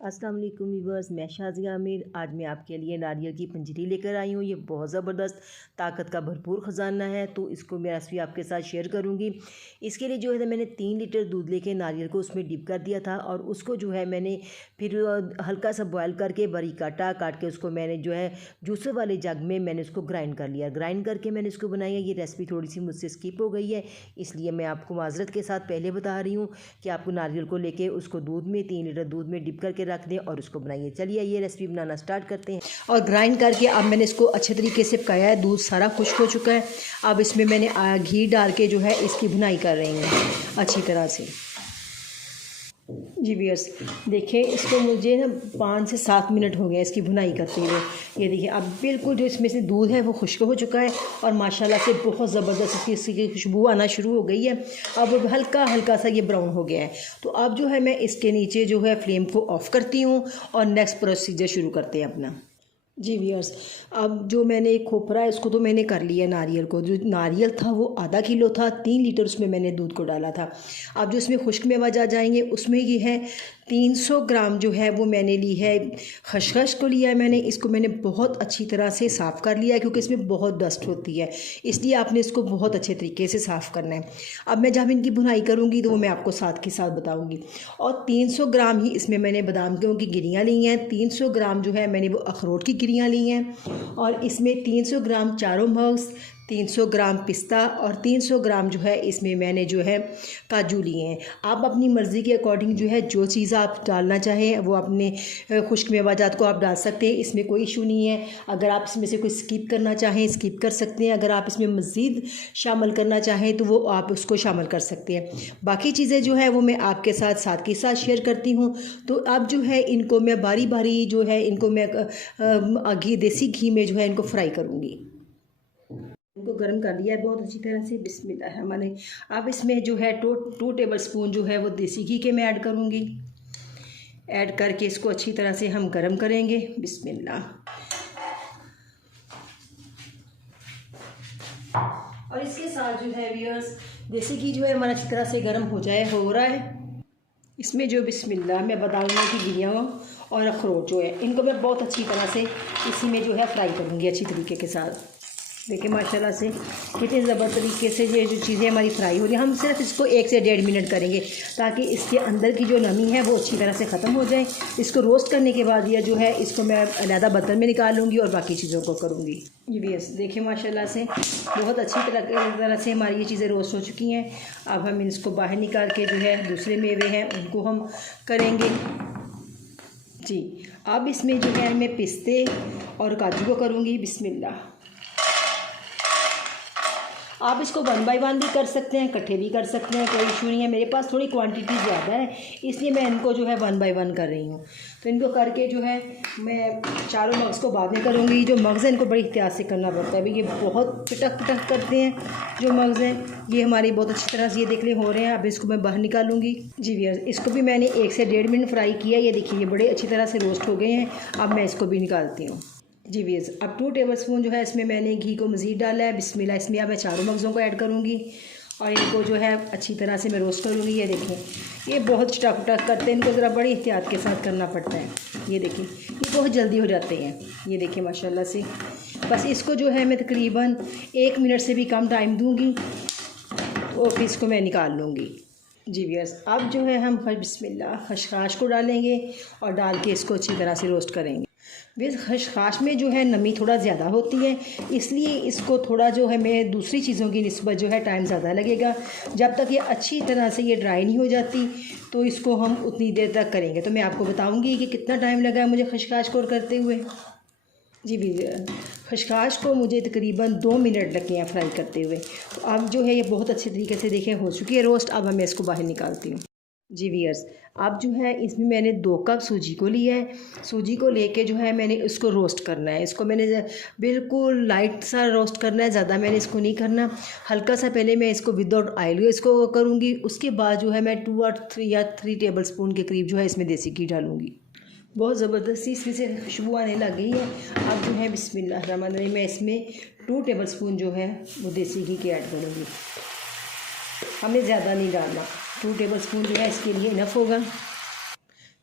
अस्सलाम वालेकुम व्यूअर्स, मैं शाज़िया आमिर। आज मैं आपके लिए नारियल की पंजीरी लेकर आई हूँ। ये बहुत ज़बरदस्त ताकत का भरपूर ख़जाना है, तो इसको मैं रेसिपी आपके साथ शेयर करूँगी। इसके लिए जो है मैंने 3 लीटर दूध लेके नारियल को उसमें डिप कर दिया था और उसको जो है मैंने फिर हल्का सा बॉयल करके बारीक काट के उसको मैंने जो है जूसर वाले जग में मैंने उसको ग्राइंड कर लिया। ग्राइंड करके मैंने इसको बनाई है। ये रेसिपी थोड़ी सी मुझसे स्किप हो गई है, इसलिए मैं आपको माजरत के साथ पहले बता रही हूँ कि आपको नारियल को लेके उसको दूध में 3 लीटर दूध में डिप करके रख दें और उसको बनाइए। चलिए ये रेसिपी बनाना स्टार्ट करते हैं। और ग्राइंड करके अब मैंने इसको अच्छे तरीके से पकाया है। दूध सारा खुश्क हो चुका है। अब इसमें मैंने घी डाल के जो है इसकी भुनाई कर रही हूँ अच्छी तरह से। जी व्यूअर्स, देखिए इसको मुझे ना 5 से 7 मिनट हो गए इसकी भुनाई करते हुए। ये देखिए अब बिल्कुल जो इसमें से दूध है वो खुश्क हो चुका है और माशाल्लाह से बहुत ज़बरदस्त इसकी खुशबू आना शुरू हो गई है। अब हल्का हल्का सा ये ब्राउन हो गया है, तो अब जो है मैं इसके नीचे जो है फ्लेम को ऑफ़ करती हूँ और नेक्स्ट प्रोसीजर शुरू करते हैं अपना। जी व्यूअर्स, अब जो मैंने खोपरा है इसको तो मैंने कर लिया। नारियल को, जो नारियल था वो आधा किलो था, 3 लीटर उसमें मैंने दूध को डाला था। अब जो इसमें खुश्क मेवा आ जाएंगे उसमें ये है 300 ग्राम जो है वो मैंने ली है खसखस को लिया है मैंने। इसको मैंने बहुत अच्छी तरह से साफ़ कर लिया है क्योंकि इसमें बहुत डस्ट होती है, इसलिए आपने इसको बहुत अच्छे तरीके से साफ़ करना है। अब मैं जब इनकी भुनाई करूँगी तो वो मैं आपको साथ के साथ बताऊँगी। और 300 ग्राम ही इसमें मैंने बादाम गेहूं की गिरियाँ ली हैं। 300 ग्राम जो है मैंने वो अखरोट की गिरियाँ ली हैं और इसमें 300 ग्राम चारों मग्स, 300 ग्राम पिस्ता और 300 ग्राम जो है इसमें मैंने जो है काजू लिए हैं। आप अपनी मर्ज़ी के अकॉर्डिंग जो है जो चीज़ आप डालना चाहें वो अपने खुश्क मेवाजात को आप डाल सकते हैं, इसमें कोई इशू नहीं है। अगर आप इसमें से कोई स्किप करना चाहें स्किप कर सकते हैं, अगर आप इसमें मज़ीद शामिल करना चाहें तो वो आप उसको शामिल कर सकते हैं। बाकी चीज़ें जो है वो मैं आपके साथ के साथ शेयर करती हूँ। तो अब जो है इनको मैं बारी बारी जो है इनको मैं घी, देसी घी में जो है इनको फ्राई करूँगी। इनको गर्म कर लिया है बहुत अच्छी तरह से। बिस्मिल्लाह मैंने अब इसमें जो है 2 टेबल स्पून जो है वो देसी घी के मैं ऐड करूँगी। ऐड करके इसको अच्छी तरह से हम गर्म करेंगे। बिस्मिल्लाह। और इसके साथ जो है व्यूअर्स देसी घी जो है हमारा अच्छी तरह से गर्म हो रहा है। इसमें जो बिस्मिल्लाह मैं बादाम की गिरियाँ और अखरोट जो है इनको मैं बहुत अच्छी तरह से इसी में जो है फ्राई करूँगी अच्छी तरीके के साथ। देखिए माशाल्लाह से कितने ज़बरदस्त तरीके से ये जो चीज़ें हमारी फ्राई हो रही है। हम सिर्फ इसको 1 से 1.5 मिनट करेंगे ताकि इसके अंदर की जो नमी है वो अच्छी तरह से ख़त्म हो जाए। इसको रोस्ट करने के बाद ये जो है इसको मैं अलहदा बर्तन में निकाल लूँगी और बाकी चीज़ों को करूँगी। ये भी देखिए माशाल्लाह से बहुत अच्छी तरह से हमारी ये चीज़ें रोस्ट हो चुकी हैं। अब हम इसको बाहर निकाल के जो है दूसरे मेवे हैं उनको हम करेंगे। जी, अब इसमें जो है मैं पिस्ते और काजू को करूँगी। बिस्मिल्लाह। आप इसको 1 बाय 1 भी कर सकते हैं, इकट्ठे भी कर सकते हैं, कोई इशू नहीं है। मेरे पास थोड़ी क्वांटिटी ज़्यादा है इसलिए मैं इनको जो है 1 बाय 1 कर रही हूँ। तो इनको करके जो है मैं चारों मग्स को बाद में करूँगी। जो मग्ज़ हैं इनको बड़ी एहतियात से करना पड़ता है, भाई ये बहुत पिटक करते हैं जो मग्ज़ हैं। ये हमारी बहुत अच्छी तरह से ये देख ले हो रहे हैं। अब इसको मैं बाहर निकालूंगी। जी व्यूअर्स, इसको भी मैंने 1 से 1.5 मिनट फ्राई किया। ये देखिए ये बड़े अच्छी तरह से रोस्ट हो गए हैं। अब मैं इसको भी निकालती हूँ। जी व्यूअर्स, अब 2 टेबल स्पून जो है इसमें मैंने घी को मज़ीद डाला है। बिस्मिल्लाह। इसमें अब मैं चारों मग्ज़ों को ऐड करूँगी और इनको जो है अच्छी तरह से मैं रोस्ट करूँगी। ये देखिए ये बहुत चटक करते हैं, इनको ज़रा बड़ी एहतियात के साथ करना पड़ता है। ये देखिए ये बहुत जल्दी हो जाते हैं। ये देखिए माशाल्लाह से। बस इसको जो है मैं तकरीबन 1 मिनट से भी कम टाइम दूँगी और फिर इसको मैं निकाल लूँगी। जी व्यूअर्स, अब जो है हम बिस्मिल्लाह खसखस को डालेंगे और डाल के इसको अच्छी तरह से रोस्ट करेंगे। वैसे खसखस में जो है नमी थोड़ा ज़्यादा होती है, इसलिए इसको थोड़ा जो है मैं दूसरी चीज़ों की निस्बत जो है टाइम ज़्यादा लगेगा। जब तक ये अच्छी तरह से ये ड्राई नहीं हो जाती तो इसको हम उतनी देर तक करेंगे। तो मैं आपको बताऊंगी कि कितना टाइम लगा है मुझे खसखस को करते हुए। जी भी खसखस को मुझे तकरीबन 2 मिनट लगे हैं फ्राई करते हुए। तो अब जो है ये बहुत अच्छे तरीके से देखें हो चुकी है रोस्ट। अब मैं इसको बाहर निकालती हूँ। जी व्यूअर्स, अब जो है इसमें मैंने 2 कप सूजी को लिया है। सूजी को लेके जो है मैंने इसको रोस्ट करना है। इसको मैंने बिल्कुल लाइट सा रोस्ट करना है, ज़्यादा मैंने इसको नहीं करना। हल्का सा पहले मैं इसको विदाउट ऑयल इसको करूँगी। उसके बाद जो है मैं 2 और 3 टेबल स्पून के करीब जो है इसमें देसी घी डालूँगी। बहुत ज़बरदस्ती इसमें से खुशबू आने लग गई है। अब जो है बिस्मिल्लाह रहमान रहीम मैं इसमें 2 टेबल स्पून जो है वो देसी घी के ऐड करूँगी। हमें ज़्यादा नहीं डालना, 2 टेबल स्पून जो है इसके लिए इनफ होगा।